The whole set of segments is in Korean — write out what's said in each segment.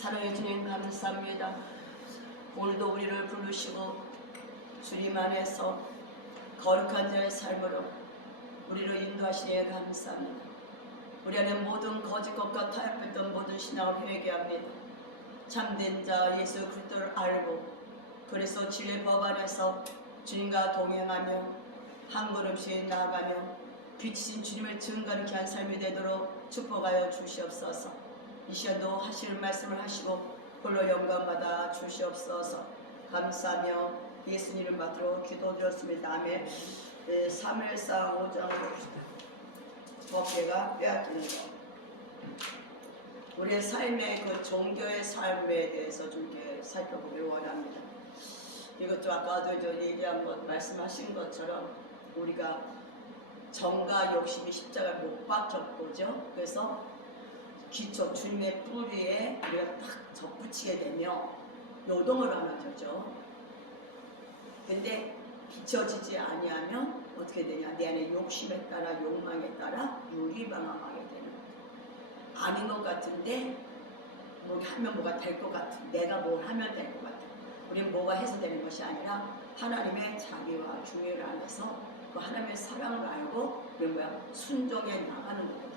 사랑해 주님 감사합니다. 오늘도 우리를 부르시고 주님 안에서 거룩한 자의 삶으로 우리를 인도하시니 감사합니다. 우리 안에 모든 거짓 것과 타협했던 모든 신앙을 회개합니다. 참된 자 예수 그리스도를 알고 그래서 진리의 법 안에서 주님과 동행하며 한 걸음씩 나아가며 빛이신 주님을 증거하는 귀한 삶이 되도록 축복하여 주시옵소서. 이 시간도 하실 말씀을 하시고 홀로 영광받아 주시옵소서. 감사하며 예수님 이름 받들어 기도드렸습니다. 아멘. 사무엘상 5장을 봅시다. 법계가 빼앗기는 것. 우리의 삶의 그 종교의 삶에 대해서 좀 이렇게 살펴보길 원합니다. 이것도 아까도 얘기한 것 말씀하신 것처럼 우리가 정과 욕심이 십자가에 못 박혔고죠. 그래서 기초 주님의 뿌리에 우리가 딱 접붙이게 되며 요동을 하는 거죠. 근데 비춰지지 아니하면 어떻게 되냐? 내 안에 욕심에 따라 욕망에 따라 유리방황하게 되는 거예요. 아닌 것 같은데 뭐 하면 뭐가 될 것 같은, 내가 뭘 하면 될 것 같은. 우리는 뭐가 해서 되는 것이 아니라 하나님의 자비와 중요를 안에서 그 하나님의 사랑을 알고 우리는 뭐야? 순종해 나가는 거거든요.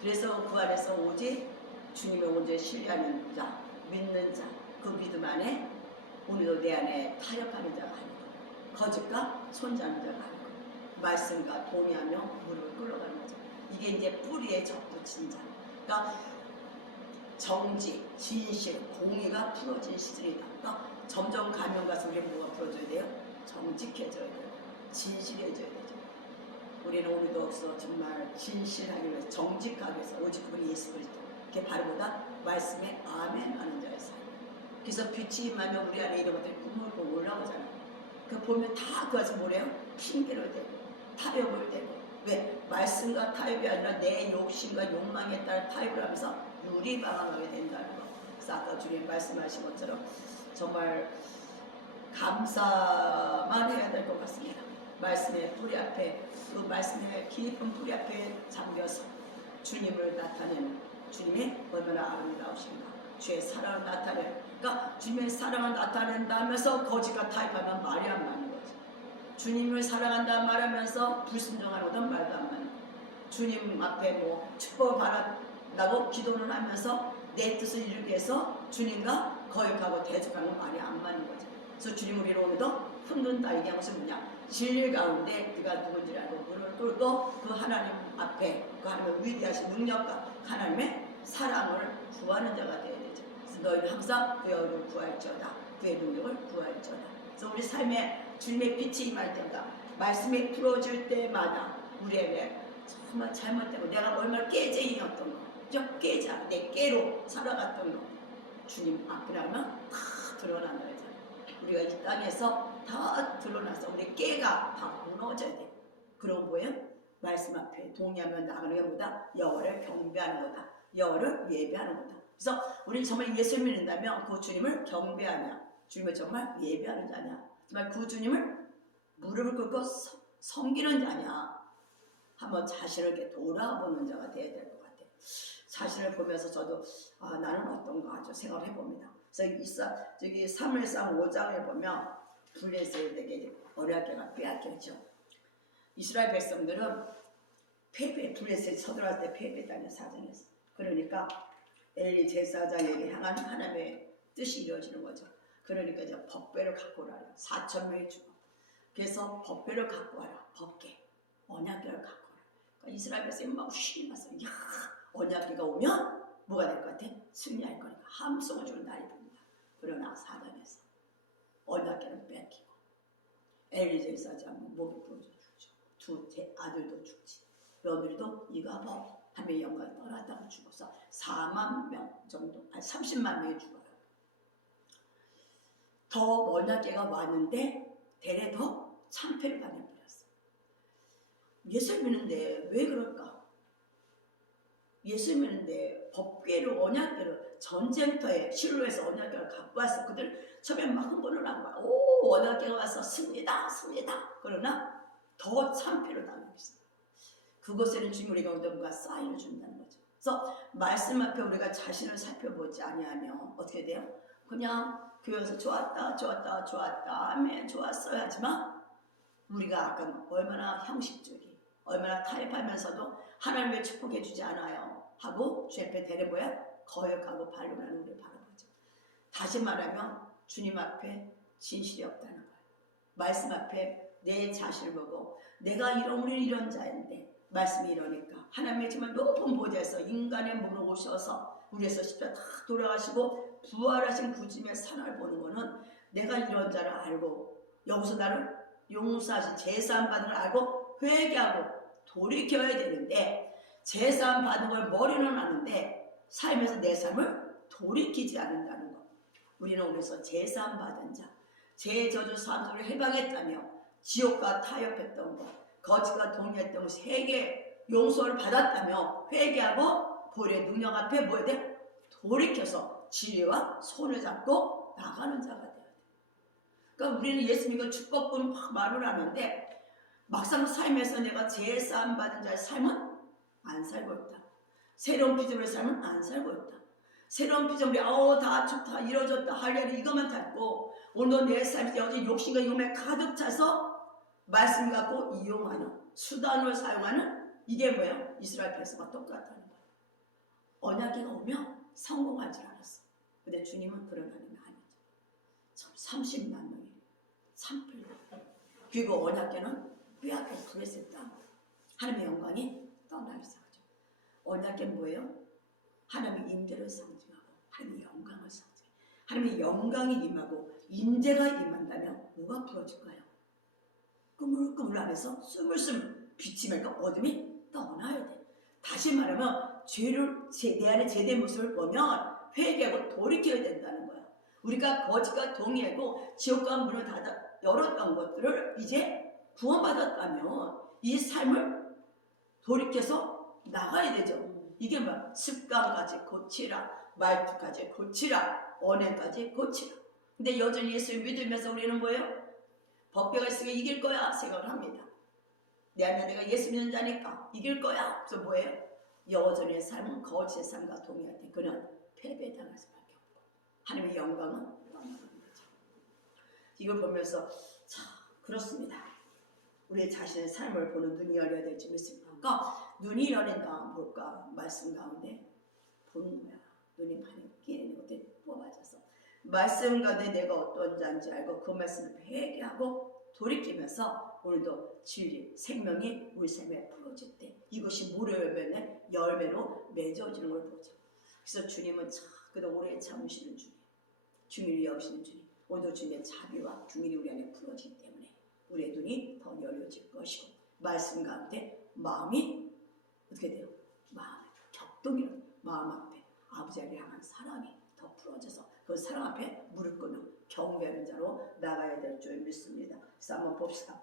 그래서 그 안에서 오직 주님의 온전히 신뢰하는 자, 믿는 자, 그 믿음 안에 오늘도 내 안에 타협하는 자가 아니고 거짓과 손잡는 자가 아니고 말씀과 동의하며 무릎을 꿇어가는 거죠. 이게 이제 뿌리에 접붙인 자. 그러니까 정직, 진실, 공의가 풀어진 시즌이다. 그러니까 점점 가면 가서 우리 뭐가 풀어져야 돼요? 정직해져야 돼요. 진실해져야 되죠. 우리는 오늘도 없어 정말 진실하기 위해서 정직하기 위해서 오직 그분이 예수 그리스도 이렇게 바르보다 말씀에 아멘 하는 자의 삶. 그래서 빛이 임하면 우리 안에 이런 것들이 꾸물꾸물 올라오잖아요. 그 보면 다 그것을 뭐래요? 핑계를 대고 타협을 대고. 왜? 말씀과 타협이 아니라 내 욕심과 욕망에 따라 타협을 하면서 유리방황하게 된다는 거. 그래서 아까 주님 말씀하신 것처럼 정말 감사만 해야 될 것 같습니다. 말씀의 뿌리 앞에, 그 말씀의 깊은 뿌리 앞에 잠겨서 주님을 나타내는, 주님이 얼마나 아름다우신가, 주의 사랑을 나타내는. 그러니까 주님의 사랑을 나타낸다 하면서 거짓과 타협하면 말이 안 맞는 거죠. 주님을 사랑한다 말하면서 불순종하는 것은 말도 안 맞는 거죠. 주님 앞에 뭐 축복을 받았다고 기도를 하면서 내 뜻을 이루기 위해서 주님과 거역하고 대적하는 말이 안 맞는 거죠. 그래서 주님 우리를 오늘도 흔든다 얘기한 것은 뭐냐? 진리 가운데 그가 누군지를 알고 무릎을 꿇고 그 하나님 앞에 그 하나님의 위대하신 능력과 하나님의 사랑을 구하는 자가 되어야 되죠. 그래서 너희는 항상 그의 얼굴을 구할지어다. 그의 능력을 구할지어다. 그래서 우리 삶에 주님의 빛이 임할 때마다 말씀이 풀어질 때마다 우리에게 정말 잘못되고 내가 얼마나 깨쟁이였던 거, 깨자 내 깨로 살아갔던 거 주님 앞에 나오면 다 드러난다 그러잖아요. 우리가 이 땅에서 다 드러나서 우리 깨가 다 무너져야 돼. 그러고 뭐예요? 말씀 앞에 동의하며 나가는 게 뭐다? 여호와를 경배하는 거다. 여호와를 예배하는 거다. 그래서 우리는 정말 예수 믿는다면 그 주님을 경배하냐, 주님을 정말 예배하는 자냐, 정말 그 주님을 무릎을 꿇고 섬기는 자냐, 한번 자신을 이렇게 돌아보는 자가 되어야 될 것 같아요. 자신을 보면서 저도 나는 어떤가 아주 생각을 해봅니다. 그래서 저기 사무엘상 5장에 보면 블레셋에게 언약궤가 빼앗겼죠. 이스라엘 백성들은 블레셋 서들어갈 때 패배했다는 사정에서. 그러니까 엘리 제사장에게 향한 하나님의 뜻이 이루어지는 거죠. 그러니까 이제 법궤를 갖고 오라. 4,000명이 죽어. 그래서 법궤를 갖고 와라. 법궤, 언약궤를 갖고 오라. 그러니까 이스라엘 백성이 막 신나서 야, 언약궤가 오면 뭐가 될 것 같아? 승리할 거니까 함성을 주는 날이 됩니다. 그러나 사단에서 언약궤는 뺏기고 엘리 제사장은 목이 부러져 죽죠. 두 아들도 죽지. 며느리도 이가 뭐 하나님의 영광을 떠났다고 죽어서 4만 명 정도, 아니 30만 명이 죽어요. 더 언약궤가 왔는데 대래 더 참패를 당해버렸어. 예수 믿는데 왜 그럴까? 예수 믿는데 법궤로 언약궤를 전쟁터에 실로에서 언약궤를 갖고 왔어. 그들 처음에 막 흥분을 한 거야. 오, 언약궤가 와서 승리다 승리다. 그러나 더 참패를 당하고 있어. 그것에는 주님 우리가 뭔가 사인을 준다는 거죠. 그래서 말씀 앞에 우리가 자신을 살펴보지 아니하면 어떻게 돼요? 그냥 교회에서 좋았다, 좋았다, 좋았다, 아멘, 좋았어요 하지만 우리가 아까 얼마나 형식적이, 얼마나 타협하면서도 하나님을 축복해 주지 않아요 하고 주 앞에 데려보야 거역하고 반론하는 우리를 바라보죠. 다시 말하면 주님 앞에 진실이 없다는 거예요. 말씀 앞에 내 자신을 보고 내가 우리는 이런 자인데 말씀이 이러니까 하나님의 정말 높은 보좌에서 인간의 몸으로 오셔서 우리에서 십자가 다 돌아가시고 부활하신 구주님의 산을 보는 거는 내가 이런 자를 알고 여기서 나를 용서하신 제사함 받은 걸 알고 회개하고 돌이켜야 되는데 제사함 받은 걸 머리는 아는데 삶에서 내 삶을 돌이키지 않는다는 것. 우리는 오늘서 제사함 받은 자, 죄 저주 사함으로 해방했다며 지옥과 타협했던 것, 거짓과 동의했던 것이 회개 용서를 받았다며 회개하고 보혈의 능력 앞에 뭐해야 돼? 돌이켜서 진리와 손을 잡고 나가는 자가 돼야 돼. 그러니까 우리는 예수 믿고 축복은 막 말을 하는데 막상 삶에서 내가 제사함 받은 자의 삶은 안 살고 있다. 새로운 피조물의 삶은 안 살고 있다. 새로운 피조물이 다 좋다, 이루어졌다, 할렐루야 이것만 닫고 오늘도 내 삶이 어제 욕심과 욕망에 가득 차서 말씀 갖고 이용하는 수단을 사용하는 이게 뭐예요? 이스라엘 백성과 똑같다는 거예요. 언약궤가 오면 성공하지 않았어. 근데 주님은 그런 하나님이 아니죠. 30만 명이 산불. 그리고 언약궤는 뼈아프게 그랬었다. 하나님의 영광이 떠나기 시작하죠. 언약궤는 뭐예요? 하나님의 임재를 상징하고 하나님의 영광을 상징해요. 하나님의 영광이 임하고 임재가 임한다면 뭐가 부러질까요? 꾸물꾸물 안에서 스물스물 빛이 맑고 어둠이 떠나야 돼. 다시 말하면 내 안에 제대의 모습을 보면 회개하고 돌이켜야 된다는 거야. 우리가 거짓과 동의하고 지옥과 문을 닫아 열었던 것들을 이제 구원받았다면 이 삶을 돌이켜서 나가야 되죠. 이게 뭐야? 습관까지 고치라, 말투까지 고치라, 언행까지 고치라. 근데 여전히 예수를 믿으면서 우리는 뭐예요? 법궤가 있으면 이길 거야 생각을 합니다. 내 안에 내가 예수 믿는 자니까 이길 거야. 그래서 뭐예요? 여전히 삶은 거짓의 삶과 동의할 때 그는 패배당할 수밖에 없고 하나님의 영광은 떠나는 거죠. 이걸 보면서 자 그렇습니다. 우리의 자신의 삶을 보는 눈이 열려야 될지 믿습니다. 그러니까 눈이 열린다 볼까 말씀 가운데 보는 거야. 눈이 반에 어떻게 뽑아져서 말씀 가운데 내가 어떤 자인지 알고 그 말씀을 회개하고 돌이키면서 오늘도 진리, 생명이 우리 삶에 풀어질 때 이것이 무료 열매로 맺어지는 걸 보죠. 그래서 주님은 그도 오래 참으시는 주님, 중일이 여기시는 주님, 오늘도 주님의 자비와 중일이 우리 안에 풀어지기 때문에 우리의 눈이 더 열려질 것이고 말씀 가운데 마음이 어떻게 돼요? 마음 격동이 마음 앞에 아버지를 향한 사랑이 더 풀어져서 그 사랑 앞에 무릎 꿇는 경배하는 자로 나가야 될 줄 믿습니다. 그래서 한번 봅시다.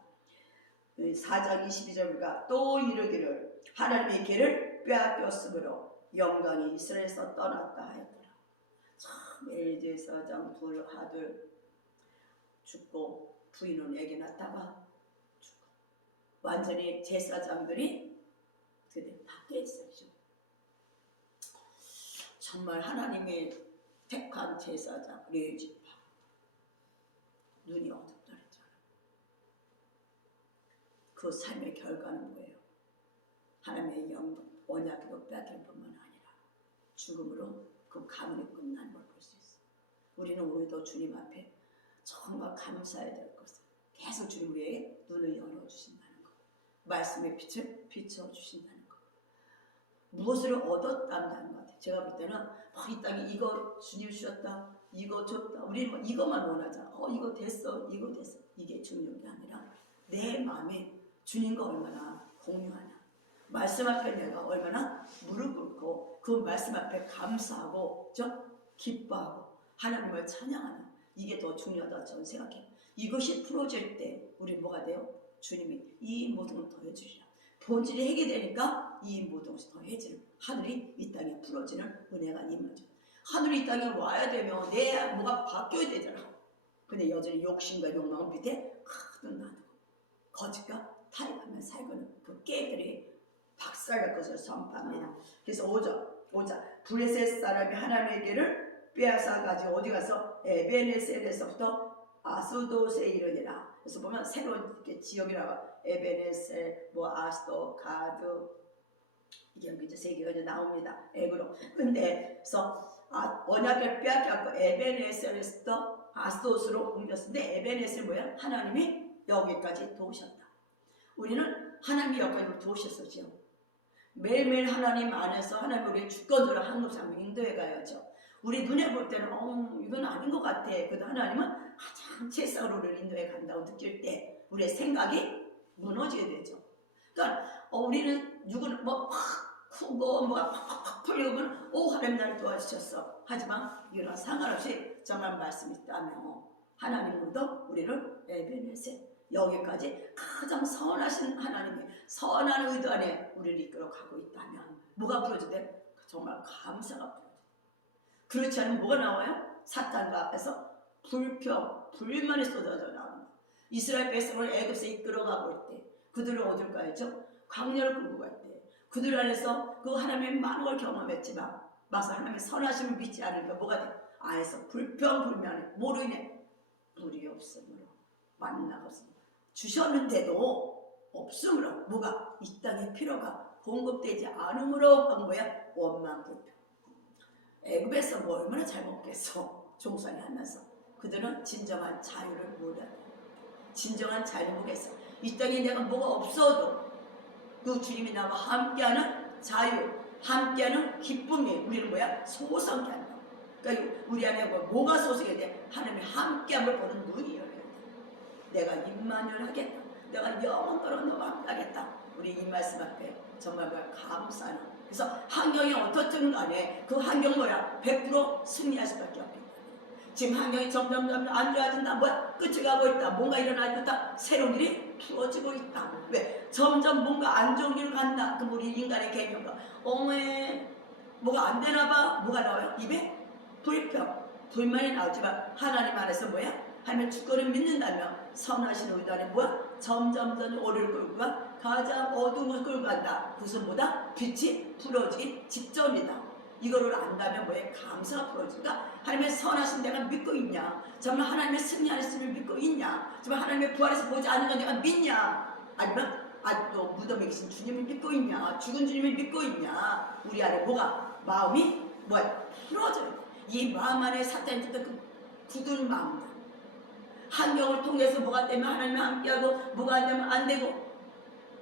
4장 22절과 또 이르기를 하나님의 길을 빼앗겼으므로 영광이 이스라엘에서 떠났다 하였더라. 참 엘제사장 둘 아들 죽고 부인은 애기 낳다가 죽고 완전히 제사장들이 어떻게 밖에 있었죠. 정말 하나님이 택한 제사장 레위지파 눈이 어둡더랬잖아. 그 삶의 결과는 뭐예요? 하나님의 영광 언약으로 빼앗길 뿐만 아니라 죽음으로 그 가문이 끝나는 걸 볼 수 있어. 우리는 오늘도 주님 앞에 정말 감사해야 될 것은 계속 주님 우리에게 눈을 열어주신다는 것, 말씀의 빛을 비춰주신다는 것, 무엇을 얻었다는 것 같아요. 제가 볼 때는 이 땅에 이거 주님 주셨다, 이거 줬다, 우리는 이것만 원하잖아. 이거 됐어, 이거 됐어. 이게 중요한 게 아니라 내 마음에 주님과 얼마나 공유하나, 말씀 앞에 내가 얼마나 무릎 꿇고 그 말씀 앞에 감사하고 기뻐하고 하나님을 찬양하나, 이게 더 중요하다 저는 생각해요. 이것이 풀어질 때 우리 뭐가 돼요? 주님이 이 모든 걸 더해주시라. 본질이 해결되니까 이 모든 것이 더해지는, 하늘이 이 땅에 풀어지는 은혜가 임하죠. 하늘이 이 땅에 와야 되면 내 뭐가 바뀌어야 되잖아. 근데 여전히 욕심과 욕망은 밑에 가득 놔두고 거짓과 타협하며 살고는 그 깨들이 박살날 것을 선포합니다. 그래서 5절 블레셋 사람이 하나님에게를 빼앗아 가지고 어디 가서 에베네셀에서부터 아스돗에 이르니라. 그래서 보면 새로운 이렇게 지역이라고 에베네셀, 뭐 아스돗, 가드 이게 이제 세 개가 이제 나옵니다. 에그로. 근데 그래서 언약을 빼앗겼고 에베네셀에서 아스돗으로 옮겼는데 에베네셀 뭐야? 하나님이 여기까지 도우셨다. 우리는 하나님이 여기까지 도우셨었죠. 매일매일 하나님 안에서 하나님 우리의 주권으로 한국상 인도해 가야죠. 우리 눈에 볼 때는 이건 아닌 것 같아. 그래도 하나님은 가장 최상으로 우리를 인도해 간다고 느낄 때 우리의 생각이 무너지게 되죠. 그러니까 우리는 누구는 뭐 크고 뭐가 팍팍팍 풀리면 하나님 나를 도와주셨어. 하지만 이런 상관없이 정말 말씀이 있다면 하나님도 우리를 에베네셀 여기까지 가장 선하신 하나님의 선한 의도 안에 우리를 이끌어 가고 있다면 뭐가 부러지대? 정말 감사가 부러져. 그렇지 않으면 뭐가 나와요? 사탄과 앞에서 불평, 불만이 쏟아져 나옵니다. 이스라엘 백성을 애굽에서 이끌어가고 있을 때 그들을 어딜 가야죠? 광야를 끌고 갈 때 그들 안에서 그 하나님의 많은 걸 경험했지만 막상 하나님의 선하심을 믿지 않으니까 뭐가 돼? 안에서 불평, 불만이 뭐로 인해? 물이 없으므로 만나가 없으므로 주셨는데도 없으므로 뭐가? 이 땅의 필요가 공급되지 않으므로 한 거야? 원망, 불평. 애굽에서 뭐 얼마나 잘 먹겠어. 종살이 하면서 그들은 진정한 자유를 몰라요. 진정한 자유를 모르겠어. 이 땅에 내가 뭐가 없어도 그 주님이 나와 함께하는 자유, 함께하는 기쁨이 우리는 뭐야? 소성케 한다. 그러니까 우리 안에 뭐가 소성이 돼? 하나님의 함께함을 보는 눈이 열려야 돼. 내가 임마누엘 하겠다. 내가 영원토록 너와 함께하겠다. 우리 이 말씀 앞에 정말 감사하는. 그래서 환경이 어떻든 간에 그 환경 뭐야? 100% 승리할 수밖에 없다. 지금 환경이 점점 안 좋아진다. 뭐야? 끝이 가고 있다. 뭔가 일어나고 있다. 새로운 일이 풀어지고 있다. 왜? 점점 뭔가 안 좋은 길로 간다. 그럼 우리 인간의 개념과 뭐가 안 되나 봐. 뭐가 나와요? 입에 불평, 불만이 나오지만 하나님 안에서 뭐야? 하나님의 주권을 믿는다면 선하신 의도 안에 뭐야? 점점 오를 끌고 가 가장 어두운 것을 끌고 간다. 그것은 뭐다? 빛이 풀어지기 직전이다. 이거를 안다면 뭐에 감사가 풀어지니까 하나님의 선하신 내가 믿고 있냐? 정말 하나님의 승리하심을 믿고 있냐? 정말 하나님의 부활에서 보지 않는 건 내가 믿냐? 아니면 아직도 무덤에 계신 주님을 믿고 있냐? 죽은 주님을 믿고 있냐? 우리 안에 뭐가? 마음이 뭐야? 풀어져요. 이 마음 안에 사탄이 뜯던 그 굳은 마음이다. 환경을 통해서 뭐가 되면 하나님과 함께하고 뭐가 안 되면 안 되고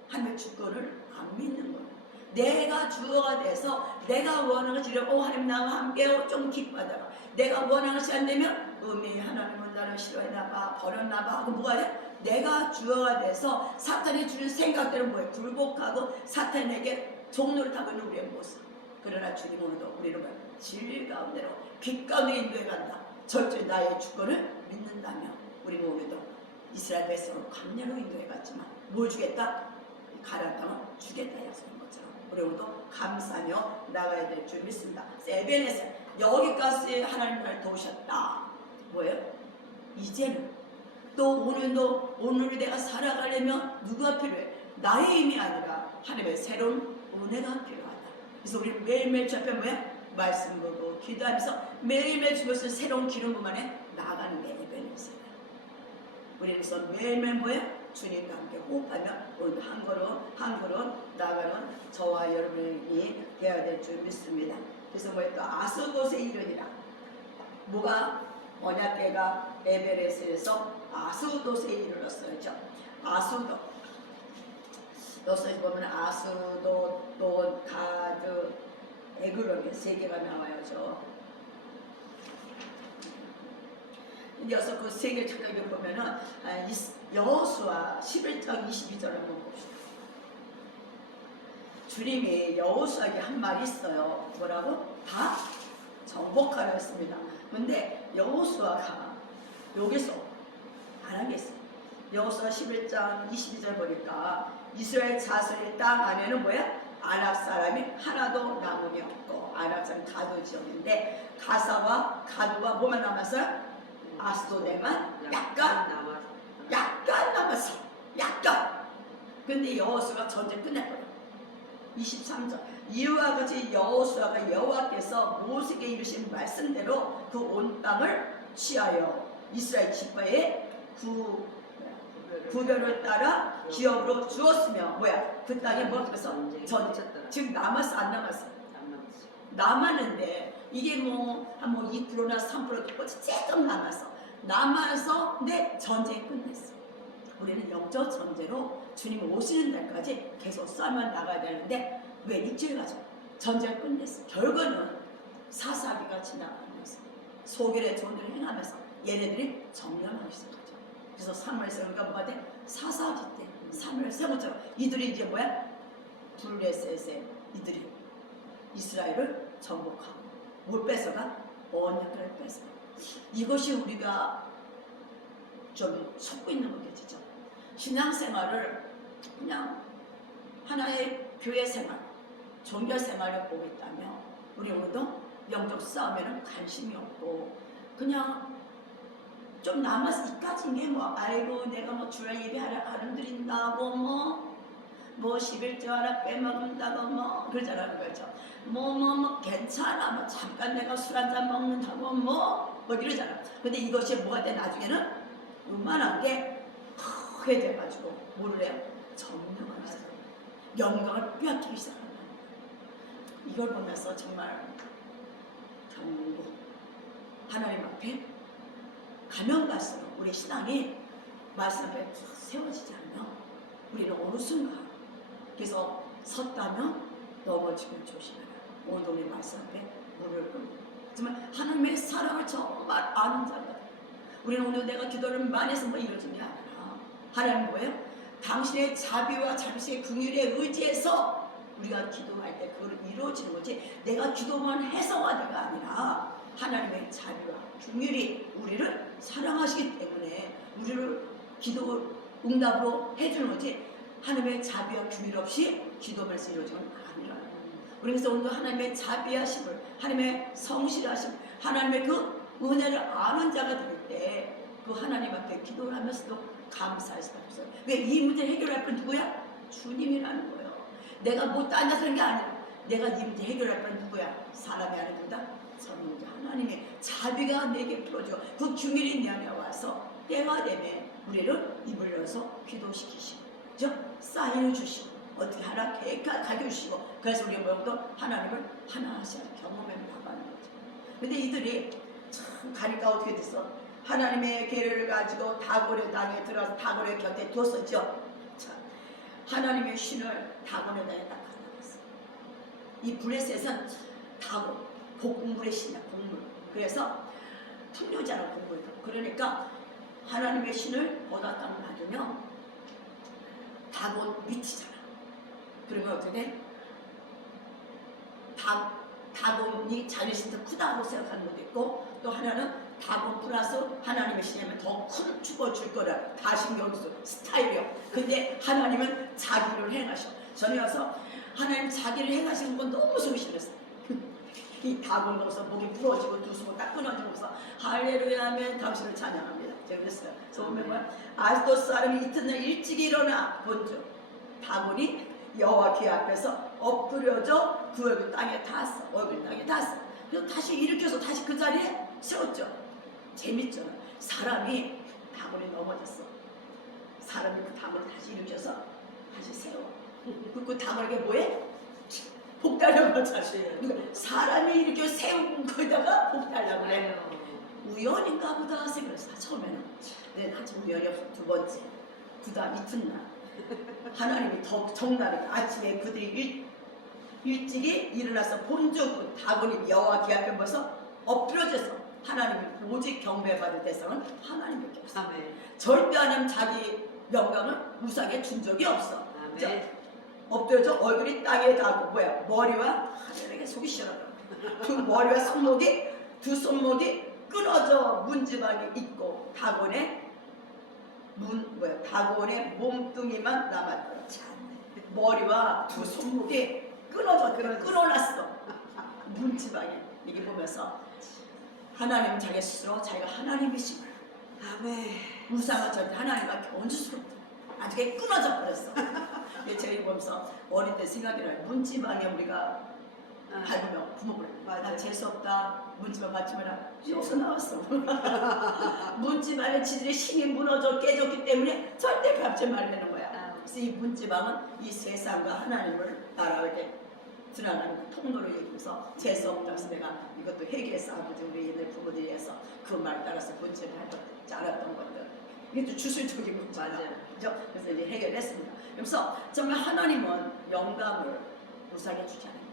하나님의 주권을 안 믿는 거예요. 내가 주어가 돼서 내가 원하는 것을 하나님 나와 함께하고 좀 기뻐하다가 내가 원하는 것이 안 되면 하나님은 나를 싫어했나 봐, 버렸나 봐 하고 뭐가 돼? 내가 주어가 돼서 사탄이 주는 생각들은 뭐예요? 굴복하고 사탄에게 종로를 타고 있는 우리의 모습. 그러나 주님 오늘도 우리를 진리 가운데로 빛 가운데 인도해 간다. 절대 나의 주권을 믿는다면 우리는 오늘도 이스라엘 백성을 광야로 인도해 갔지만 뭘 주겠다? 가나안 땅을 주겠다 약속한 것처럼 우리 오늘도 감사하며 나가야 될 줄 믿습니다. 에베네셀 여기까지 하나님 나를 도우셨다. 뭐예요? 이제는 또 오늘을 내가 살아가려면 누가 필요해? 나의 힘이 아니라 하나님의 새로운 은혜가 필요하다. 그래서 우리 매일매일 저 앞에 뭐야? 말씀 보고 기도하면서 매일매일 주면서 새로운 기름 부만에 나아가는 게 에베네셀. 우리는 그래서 매일매일 뭐야? 주님과 함께 호흡하며 오늘 한 걸음 나아가는 저와 여러분이 되어야 될 줄 믿습니다. 그래서 뭐야? 또 아스돗에 이르니라. 뭐가? 언약궤가 에베네셀에서 아스돗에 이르렀어요. 아스돗. 여기서 보면 아스돗, 또 가드, 에그론 세 개가 나와요. 여기서 그 세 개 잠깐 보면은 여호수아 11장 22절 한번 봅시다. 주님이 여호수아에게 한 말이 있어요. 뭐라고? 다 정복하라 했습니다. 근데 여호수아가 여기서 안 하겠어요. 여호수아 11장 22절 보니까 이스라엘 자손의 땅 안에는 뭐야? 아낙 사람이 하나도 남음이 없고 아낙 사람 가도 지역인데 가사와 가두와 뭐만 남았어요? 아스돗에만 약간 남았어. 약간. 근데 여호수아가 전쟁 끝냈거든. 23절 이와 같이 여호수아가 여호와께서 모세에게 이르신 말씀대로 그 온 땅을 취하여 이스라엘 지파의 구별을 따라 기업으로 주었으며 뭐야 그 땅에 뭐 그래서 즉 남았어 안 남았어? 남았는데 이게 뭐한 2%나 3% 조금 남아서 근데 전쟁이 끝냈어. 우리는 영적 전쟁으로 주님 오시는 날까지 계속 싸움만 나가야 되는데 왜 일주일 가죠? 전쟁 끝냈어. 결과는 사사기가 지나가면서 소결의 존재를 행하면서 얘네들이 정령하기 시작하죠. 그래서 사무엘서가 뭐가 돼? 사사기 때 사무엘 세번처럼 이들이 이제 뭐야? 블레셋에 이들이 이스라엘을 정복하고 뭘 뺏어가? 언약을 뺏어. 이것이 우리가 좀 속고 있는 거겠죠. 신앙생활을 그냥 하나의 교회 생활, 종교 생활을 보고 있다면 우리 오늘도 영적 싸움에는 관심이 없고 그냥 좀 남아서 이까지인 게 뭐 아이고 내가 뭐 주일 예배하러 안 드린다고 뭐 11조 하나 빼먹는다고 뭐 그러잖아요. 그렇죠. 뭐 괜찮아 뭐 잠깐 내가 술 한잔 먹는다고 뭐 이러잖아. 근데 이것이 뭐가 돼 나중에는 요만한 게 크게 돼가지고 뭐를 해요? 점령하기 시작해요. 영광을 빼앗기기 시작합니다. 이걸 보면서 정말 경고 하나님 앞에 가면 갈수록 우리 신앙이 말씀 앞에 세워지지 않으면 우리는 어느 순간 그래서 섰다면 넘어지면 조심해라. 오늘 우리 말씀 앞에 물을 끓고 정말 하나님의 사랑을 정말 아는 자가 우리는 오늘 내가 기도를 많이 해서 뭐 이루어진 게 아니라 하나님 뭐예요? 당신의 자비와 잠시의 긍휼에 의지해서 우리가 기도할 때 그걸 이루어지는 거지 내가 기도만 해서가 아니라 하나님의 자비와 긍휼이 우리를 사랑하시기 때문에 우리를 기도 응답으로 해주는 거지 하나님의 자비와 긍휼 없이 기도만 해서 이루어지는 건 아니라 그래서 오늘 하나님의 자비하심을 하나님의 성실하심 하나님의 그 은혜를 아는 자가 될 때 그 하나님 앞에 기도를 하면서도 감사할 수밖에 없어요. 왜 이 문제 해결할 분 누구야? 주님이라는 거예요. 내가 뭐 딴데 하는 게 아니라 내가 이 문제 해결할 분 누구야? 사람이 아니구나. 성령자 하나님의 자비가 내게 풀어줘. 그 규율이 내 안에 와서 때가 되면 우리를 입을 열어서 기도시키시고 사인을 주시고 어떻게 하나 가르쳐주시고 그래서 우리 모두 하나님을 하나씩 경험해 나가는 거죠. 근데 이들이 참 가니까 어떻게 됐어? 하나님의 계례를 가지고 다곤의 땅에 들어가서 다곤의 곁에 두었었죠. 자, 하나님의 신을 다곤의 땅에 딱 가져갔어. 이 블레셋은 다곤 곡물의 신이야. 곡물. 그래서 풍요자는 곡물이다. 그러니까 하나님의 신을 거다 땅에 놔두면 다곤 위치잖아. 그러면 어떻게 돼? 다곤이 자기 신도 크다고 생각하는 것도 있고 또 하나는 다곤 플러스 하나님의 신이면 더 큰 축복을 줄 거라 다 신경 써 스타일이요. 근데 하나님은 자기를 행하셔. 전에 와서 하나님 자기를 행하시는 건 너무 속이 싫었어. 이 다곤 거기서 목이 부러지고 두 손을 딱 끊어지면서 할렐루야 하면 당신을 찬양합니다. 제가 그랬어요. 그래서 보면 아스돗 사람이 이튿날 일찍 일어나 본즉 다곤이 여호와 귀 앞에서 엎드려져 그 얼굴 땅에 닿았어. 얼굴 땅에 닿았어. 그래서 다시 일으켜서 다시 그 자리에 세웠죠. 재밌잖아. 사람이 다곤이 넘어졌어. 사람이 그 다곤을 다시 일으켜서 다시 세워. 그 다곤에게 뭐해? 복달라고 자신. 사람이 이렇게 세운 거에다가 복달라고 그래. 우연인가 보다 생각했어. 처음에는. 네, 아직 우연이 없어. 두 번째. 그 다음 이튿날. 하나님이 더 정나니까 아침에 그들이 일찍이 일어나서 본적 다곤이 여호와 귀 앞에 벌써 엎드려져서 하나님을 오직 경배받을 대상은 하나님밖에 없어. 아멘. 절대 하나님 자기 영광을 무상에 준 적이 없어. 엎드려져 얼굴이 땅에 닿고 뭐야 머리와 하늘에게 속이 시원하다. 그 머리와 손목이 두 손목이 끊어져 문지방이 있고 다곤의 다곤의 몸뚱이만 남았더라. 머리와 두 손목이 끊어놨어. 문지방에 이게 보면서 하나님은 자기 스스로 자기가 하나님이심을 아멘. 우상은 절대 하나님과 얹을 수가 없다. 아주 끊어져 버렸어. 제가 보면서 어릴 때 생각이 나요. 문지방에 우리가 밟으면 부모를 나 재수없다. 문지방 받지 마라. 여기서 나왔어. 문지방에 지들의 힘이 무너져 깨졌기 때문에 절대 밟지 말라는 거야. 그래서 이 문지방은 이 세상과 하나님을 나라에게 드러나는 그 통로를 얘기해서 재수없다. 그래서 내가 이것도 회개해서 아버지 우리 옛날 부모들이 해서 그 말 따라서 문지를 알았던 것들. 이것도 주술적인 문제죠. 그죠? 그래서 이제 해결을 했습니다. 그래서 정말 하나님은 영감을 우상해 주지 않는다.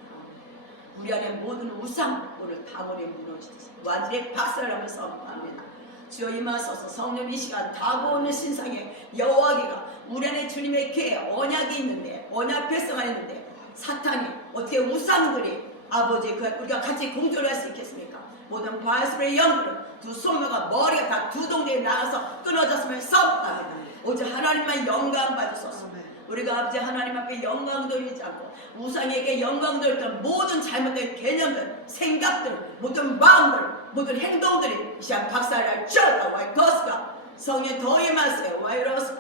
우리 안에 모든 우상 오늘 다곤이 무너지듯이 완전히 박살나면서 선포합니다. 주여 임하소서. 성령 이 시간 다곤의 신상에 여호와가 우리 안에 주님의 계 언약이 있는데 언약 백성이 있는데 사탄이 어떻게 우상들이 아버지 우리가 같이 공존을 할 수 있겠습니까? 모든 바알스의 영들은 두 손목과 머리가 다 두 동네에 나가서 끊어졌으면 썩다. 오직 하나님만 영광 받으소서. 우리가 아버지 하나님 앞에 영광 돌리지 않고 우상에게 영광 돌리던 모든 잘못된 개념들, 생각들, 모든 마음들, 모든 행동들이 이 시간 박살날 쩌다 와이커스가 성령 더 임하세요. 와이러스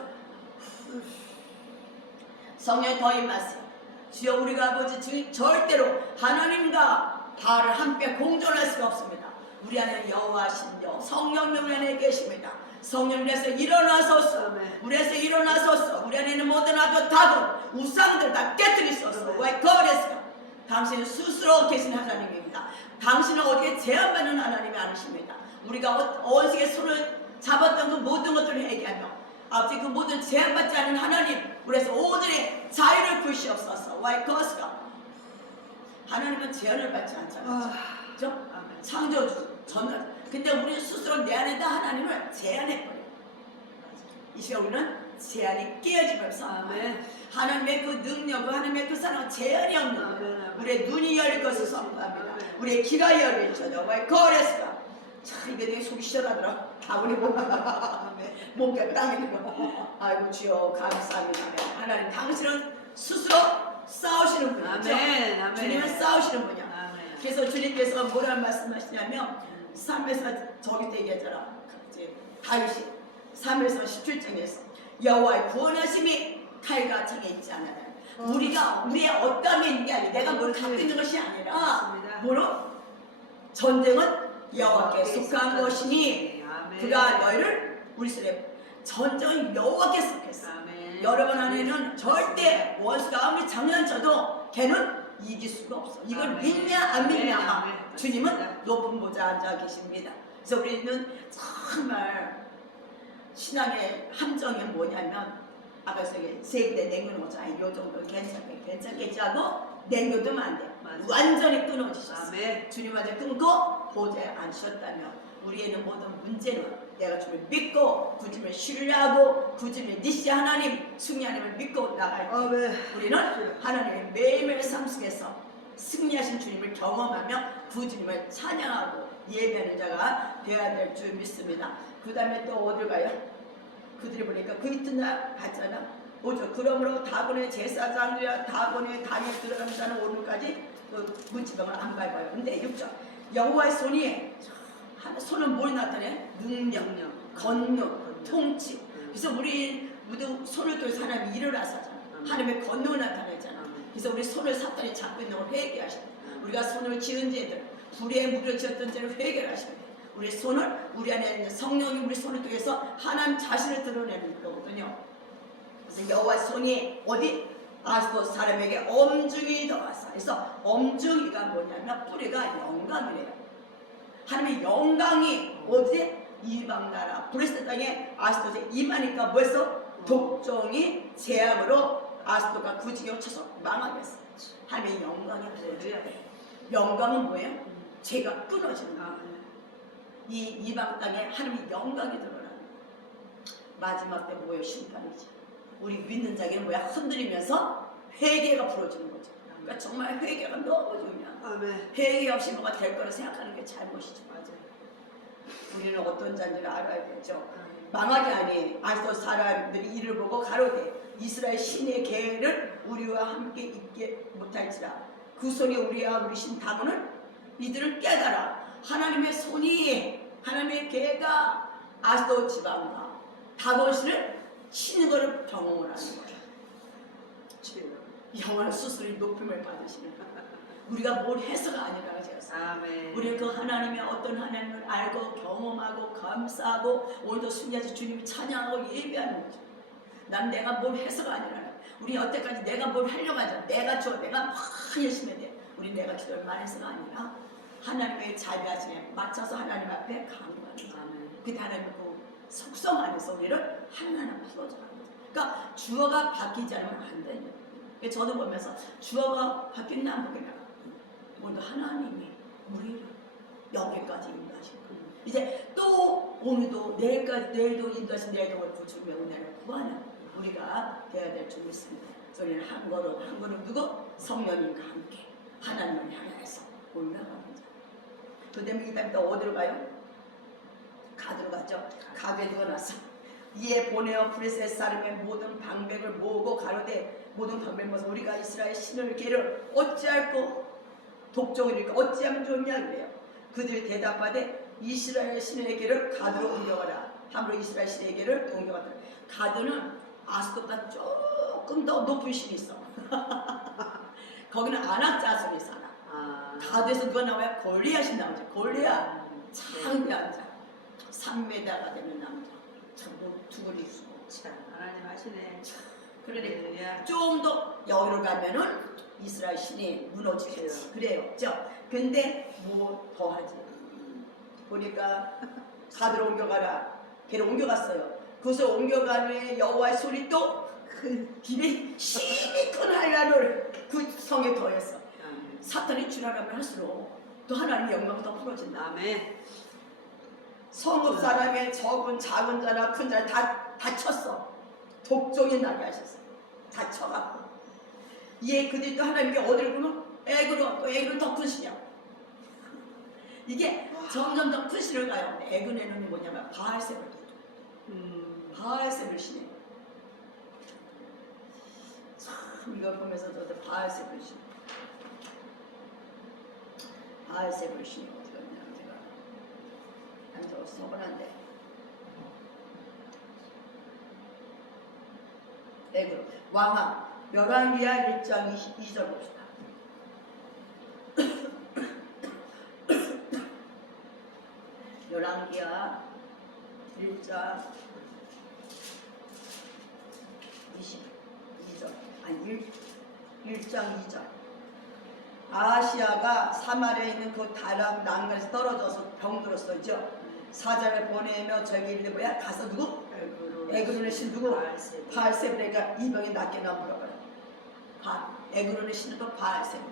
성령 더 임하세요. 주여 우리가 아버지 절대로 하나님과 바알을 함께 공존할 수가 없습니다. 우리 안에 여호와신 여 성령님 우리 안에 계십니다. 성령님께서 일어나소서. 우리 안에서 일어나소서. 우리 안에 있는 모든 아버 다곤 우상들 다 깨뜨리소서. 왜 거래서 당신은 스스로 계신 하나님입니다. 당신은 어디에 제한받는 하나님이 아니십니다. 우리가 어디에 손을 잡았던 그 모든 것들을 얘기하며 아버지 그 모든 제한받지 않은 하나님 우리에서 오늘의 자유를 부으시옵소서. 왜 거스가 하나님은 제한을 받지 않잖아요. 그렇죠? 창조주 전능. 근데 우리 스스로 내 안에다 하나님을 제한해버려요. 이 시간 우리는 제한이 깨어지면서 하나님의 그 능력, 하나님의 그 사랑 제한이 없는 우리의 눈이 열릴 것을 선포합니다. 우리의 귀가 열릴지어다. 왜 거래스가 참 이게 되게 속이 시원하더라. 다운이 몸가 땅이는 거. 아이고 주여 감사합니다. 하나님 당신은 스스로 싸우시는 분이죠. 주님은 싸우시는 분이야. 그래서 주님께서 뭐라고 말씀하시냐면 3에서 저기 때 얘기하잖아. 다윗이 3에서 17장에서 여호와의 구원하심이 칼과 창에 있지 않아요. 우리가 우리의 어떠함이 있는 게 아니라 내가 뭘 갖고 있는 것이 아니라 뭐로? 전쟁은 여호와께 속한 것이니 그가 너희를 우리 손에 전쟁은 여호와께 속했어. 여러분 안에는 절대 원수가 아무리 장난쳐도 걔는 이길 수가 없어. 이걸 믿냐 안 믿냐. 주님은 높은 보좌 앉아 계십니다. 그래서 우리는 정말 신앙의 함정이 뭐냐면 아까 세계대 냉겨놓자. 이 정도는 괜찮겠지 하고 냉겨두면 안 돼. 완전히 끊어지셨어. 주님한테 끊고 보좌에 앉으셨다면 우리에는 모든 문제는 내가 주님을 믿고 그 주님을 신뢰하고 그 주님의 니시 하나님 승리 하나님을 믿고 나갈 때 우리는 하나님의 매일매일 삶 속에서 승리하신 주님을 경험하며 그 주님을 찬양하고 예배하는 자가 되어야 될 줄 믿습니다. 그 다음에 또 어딜 가요? 그들이 보니까 그 이튿날 갔잖아. 오죠. 그러므로 다곤의 제사장들이야 다곤의 당에 들어가는 자는 오늘까지 그 문지방을 안 밟아요. 근데 6절 여호와의 손은 뭘 나타내? 능력, 권능, 통치. 그래서 우리 모두 손을 통해서 하나님이 일어나서 하잖아. 하나님의 권능을 나타내잖아. 그래서 우리 손을 사탄이 잡고 있는 걸 회개하시고 우리가 손을 지은 죄들 불의에 무뎌졌던 죄를 회개하시고 우리 손을 우리 안에 있는 성령이 우리 손을 통해서 하나님 자신을 드러내는 거거든요. 그래서 여호와의 손이 어디? 아스도 사람에게 엄중히 더하사. 그래서 엄중히가 뭐냐면 뿌리가 영광이래요. 하나님의 영광이 어디에? 이방 나라 브레스 땅에 아스도에 임하니까 벌써 독종이 재앙으로 아스도가 그 지경 쳐서 망하게 했어. 하나님의 영광이 드러져야 돼. 영광은 뭐예요? 죄가 끊어지는 거예요. 이 이방 땅에 하나님의 영광이 드러나는 거예요. 마지막 때 뭐예요? 심판이지. 우리 믿는 자에게는 뭐야? 흔들리면서 회개가 부러지는 거죠. 그러니까 정말 회개가 너무 중요한. 회개 없이 뭐가 될 거라 생각하는 게 잘못이죠. 맞아요. 우리는 어떤 자인지를 알아야 되죠. 망하게 하니 아스도 사람들이 이를 보고 가로되 이스라엘 신의 계를 우리와 함께 있게 못할지라. 그 손이 우리와 우리 신 다곤을 이들을 깨달아. 하나님의 손이 하나님의 계가 아스도 지방과 다곤 신을 치는 것을 경험을 하는 거예요. 영원한 수술이 높임을 받으시는 거예요. 우리가 뭘 해서가 아니라 하셨어요. 아멘. 우리는 그 하나님의 어떤 하나님을 알고 경험하고 감사하고 오늘도 순리하시 주님이 찬양하고 예배하는 거죠. 난 내가 뭘 해서가 아니라 우리 여태까지 내가 뭘 하려고 하자. 내가 막 열심히 해야 돼. 우리 내가 기도를 많이 해서가 아니라 하나님의 자비하심에 맞춰서 하나님 앞에 강구하는 거예요. 그 하나님의 그 속성 안에서 우리를 하나하나 풀어줘가는 거죠. 그러니까 주어가 바뀌지 않으면 안 되는 거예요. 저도 보면서 주어가 바뀌나 안 바뀌나 오늘도 하나님이 우리를 여기까지 인도하시고 이제 또 오늘도 내일도 인도하신 내일도 구주며 은혜를 구하는 우리가 되어야 될 줄 믿습니다. 저희는 한 걸음 한 걸음 누구? 성령님과 함께 하나님을 향해서 올라갑니다. 그 다음에 이 다음에 또 어디로 가요? 가드로 가죠. 가드에 누가 났어? 이에 보내어 브레셋 사람의 모든 방백을 모으고 가로되 모든 방백을 모아서 우리가 이스라엘 신을 계를 어찌할꼬 독종이니까 어찌하면 좋냐 그래요. 그들이 대답하되 이스라엘 신에게를 가드로 옮겨가라. 함으로 이스라엘 신에게를 옮겨가라. 가드는 아스돗보다 조금 더 높은 신이 있어. 거기는 아낙 자손이 살아. 가드에서 누가 나와요? 골리앗이 나오죠. 골리앗 창대한 자 3m가 되는 남자 참 두근이 있고 참 하나님 하시네. 그러니까 좀 더 여기로 가면은 이스라엘 신이 무너지겠지. 그래요. 그죠? 근데 뭐 더 하지? 보니까 가드로 옮겨가라. 걔를 옮겨갔어요. 그것을 옮겨가는 여호와의 소리 또 그 길에 심히 큰 한란을 그 성에 더했어. 사탄이 출하라면 할수록 또 하나님의 영광이 더 풀어진다. 아멘. 성읍 사람의 적은 작은 자나 큰 자나 다 다쳤어. 독종이 나게 하셨어. 다쳐갖고. 이에 그들이 또 하나님께 어디를 보면 애그로 더 큰 신이야. 이게 점점 더 큰 신을 가요. 애그네는 뭐냐면 바알세불. 바알세불 신이에요. 참 이걸 보면서 저도 바알세불 신. 바알세불 신이 어디 갔냐 제가 안 적어서 서운한데. 애그로 왕아 열왕기하 1장 22절 봅시다. 열왕기하 1장 22절 아니 1장 2절 아하시아가 사마리아에 있는 그 다락 난간에서 떨어져서 병들었었죠. 사자를 보내며 저기 이르되 뭐야? 가서 누구? 에그론의 신 누구? 바알세불에가 이 병이 낫게 나무라고 그래. 에그론의 신은 또 바알세불.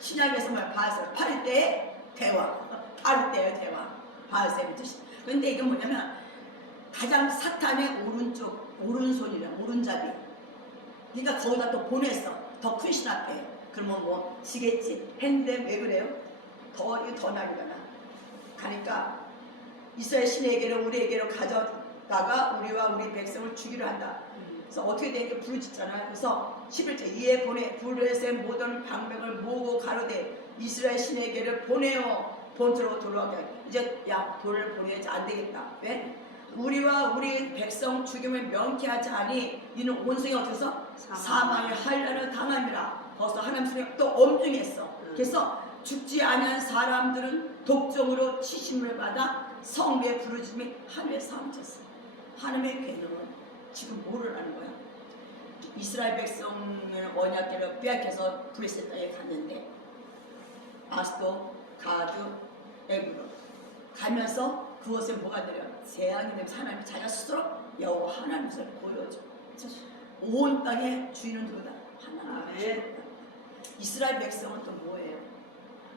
신약에서 말 바알세불. 8일대의 대왕. 8일대의 대왕. 바알세불 뜻이. 근데 이게 뭐냐면 가장 사탄의 오른손이래. 오른잡이. 그러니까 거기다 또 보냈어. 더 큰 신 앞에. 그러면 뭐 지겠지. 했는데 왜 그래요? 더 나리잖아. 가니까 이스라엘 신에게로 우리에게로 가져다가 우리와 우리 백성을 죽이려 한다. 그래서 어떻게 되는지 부르짖잖아요. 그래서 11절 이에 브레셋의 모든 방백을 모으고 가로되 이스라엘 신에게를 보내어 본토로 돌아오게 하라. 이제 야 돌을 보내야지 안 되겠다. 왜? 우리와 우리 백성 죽임을 명쾌하지 않니 이는 온성이 어떻게서 사망의 한란을 당함이라. 벌써 하나님 손에 또 엄중했어. 그래서 죽지 아니한 사람들은 독종으로 치심을 받아 성배의 부르짖음이 하늘에 사무쳤어. 하나님의 괴능은 지금 뭐를 하는 거야? 이스라엘 백성을 언약궤를 빼앗겨서 브레셋 땅에 갔는데 아스도, 가드, 에그론 가면서 그것에 뭐가 들려? 재앙이 되면서 하나님 자기가 스스로 여호와 하나님을 보여줘. 온 땅의 주인은 누구다? 하나님. 이스라엘 백성은 또 뭐예요?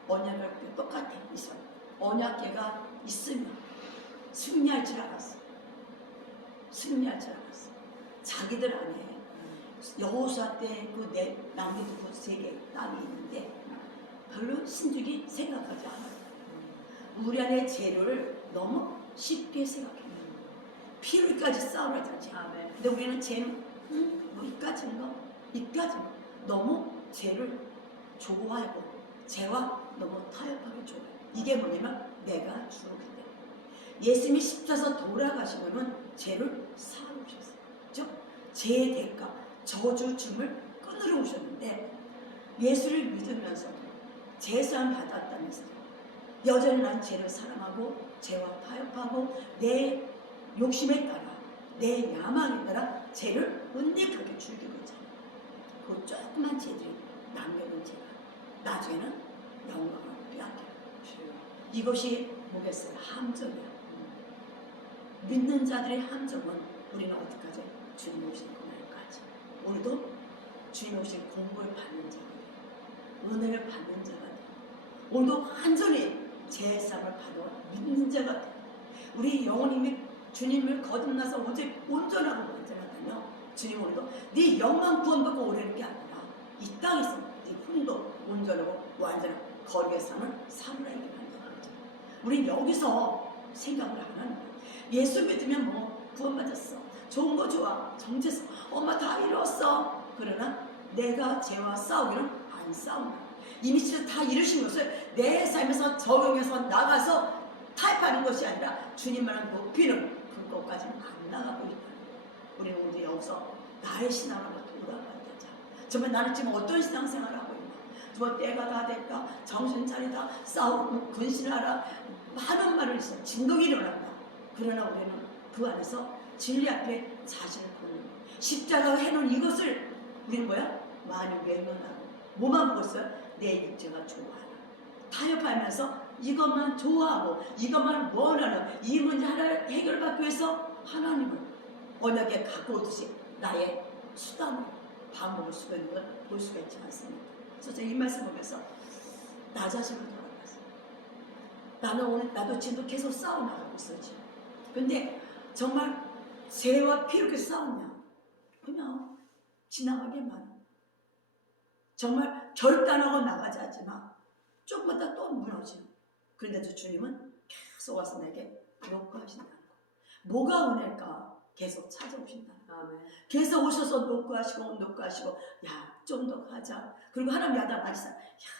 언약궤 똑같아. 이스라엘 언약궤가 있으면 승리할 줄 알았어. 승리할 줄 알았어. 자기들 안에 여호수아 때 그 남기도 그 세 개 땅이 있는데 별로 신중히 생각하지 않아요. 우리 안에 죄를 너무 쉽게 생각해요. 필요까지 싸우려지 않지. 근데 우리는 죄는 뭐 이까지인 거 너무 죄를 좋아하고 죄와 너무 타협하게 좋아해요. 이게 뭐냐면 내가 죽었기 때문에 예수님이 십자가에서 돌아가시면은 죄를 사하셨어요. 그죠? 죄의 대가 저주 줌을 하늘에 오셨는데 예수를 믿으면서 제사함 받았다면서 여전히 난 죄를 사랑하고 죄와 타협하고 내 욕심에 따라 내 야망에 따라 죄를 은닉하게 즐기고 있잖아요. 그 조그만 죄들이 남겨둔 죄가 나중에는 영광을 빼앗겨요. 이것이 뭐겠어요? 함정이에요. 믿는 자들의 함정은 우리는 어떻게 하죠? 주님 오시는 그날까지. 오늘도 주님 오신 공부를 받는 자가 돼요. 은혜를 받는 자가 돼요. 오늘도 완전히 제사함을 받아 믿는 자가 돼요. 우리 영혼이 주님을 거듭나서 오직 온전하고 완전하다며 주님 오늘도 네 영만 구원받고 오래는 게 아니라 이 땅에서 네 혼도 온전하고 완전하고 거룩의 삶을 살아야 하는 거죠. 우리 여기서 생각을 안 하는 거예요. 예수 믿으면 뭐 구원받았어, 좋은 거 좋아, 정죄서, 엄마 다 이뤘어. 그러나 내가 죄와 싸우기는 안 싸운다. 이미 진짜 다 이루신 것을 내 삶에서 적용해서 나가서 타협하는 것이 아니라 주님만을 높이는 그것까지는 안 나가고 있다는 거예요. 우리는 오늘 여기서 나의 신앙으로 돌아가야 되자. 정말 나는 지금 어떤 신앙생활을 하고 있나? 뭐 때가 다 될까? 정신 차리다, 싸우고 근신하라, 많은 말을 있어. 진동이 일어난다. 그러나 우리는 그 안에서 진리 앞에 자신을 보는 거예요. 십자가 해놓은 이것을 우리는 뭐야? 많이 외면하고 뭐만 보고 있어요? 내 육체가 좋아하라. 타협하면서 이것만 좋아하고 이것만 원하는 이 문제 하나를 해결받기 위해서 하나님을 언약에 갖고 오듯이 나의 수단으로 방법을 쓰고 있는 걸 볼 수가 있지 않습니까? 그래서 이 말씀 보면서 나 자신을 돌아봤어요. 나는 오늘 나도 지금도 계속 싸워나가고 있어요. 지금. 근데 정말 죄와 피 이렇게 싸웠냐? 그냥 지나가게만. 정말 결단하고 나가지 않지만 조금 있다 또 무너지고. 그런데도 주님은 계속 와서 내게 녹화하신다는 거. 뭐가 은혜일까? 계속 찾아오신다는 거. 아멘. 계속 오셔서 녹화하시고 야, 좀 더 가자. 그리고 하나님 야단하시자. 야,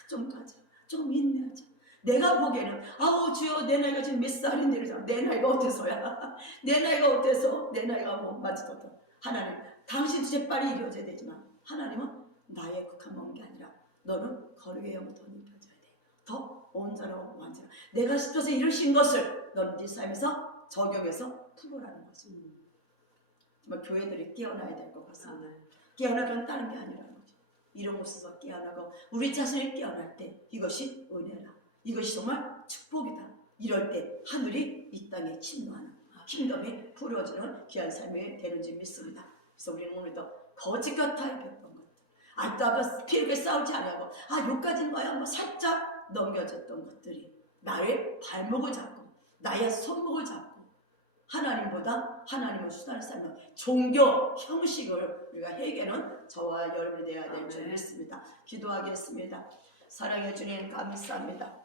좀 가자. 좀 인내하자. 내가 보기에는 아우 주여 내 나이가 지금 몇 살인데 이러잖아. 내 나이가 어때서야? 내 나이가 어때서? 내 나이가 뭐 맞지도 하나님 당신 재빨리 이루어져야 되지만 하나님은 나의 극한 먹는 게 아니라 너는 거룩의 영을 더 입혀줘야 돼. 더 온전하고 완전하고 내가 싶어서 이루신 것을 너는 네 삶에서 적용해서 풀어라는 거지. 정말 교회들이 깨어나야 될 것 같습니다. 깨어나면 다른 게 아니라는 거죠. 이런 곳에서 깨어나고 우리 자신이 깨어날 때 이것이 은혜라. 이것이 정말 축복이다. 이럴 때 하늘이 이 땅에 침노하는 킹덤이 풀어지는 귀한 삶이 되는 줄 믿습니다. 그래서 우리는 오늘도 거짓과 타협했던 것들, 아까 피르게 싸우지 않고 요까지인 거야 뭐 살짝 넘겨졌던 것들이 나의 발목을 잡고 나의 손목을 잡고 하나님보다 하나님을 수단을 삼는 종교 형식을 우리가 해결하는 저와 여러분이 되어야 될 줄 믿습니다. 기도하겠습니다. 사랑해 주님 감사합니다.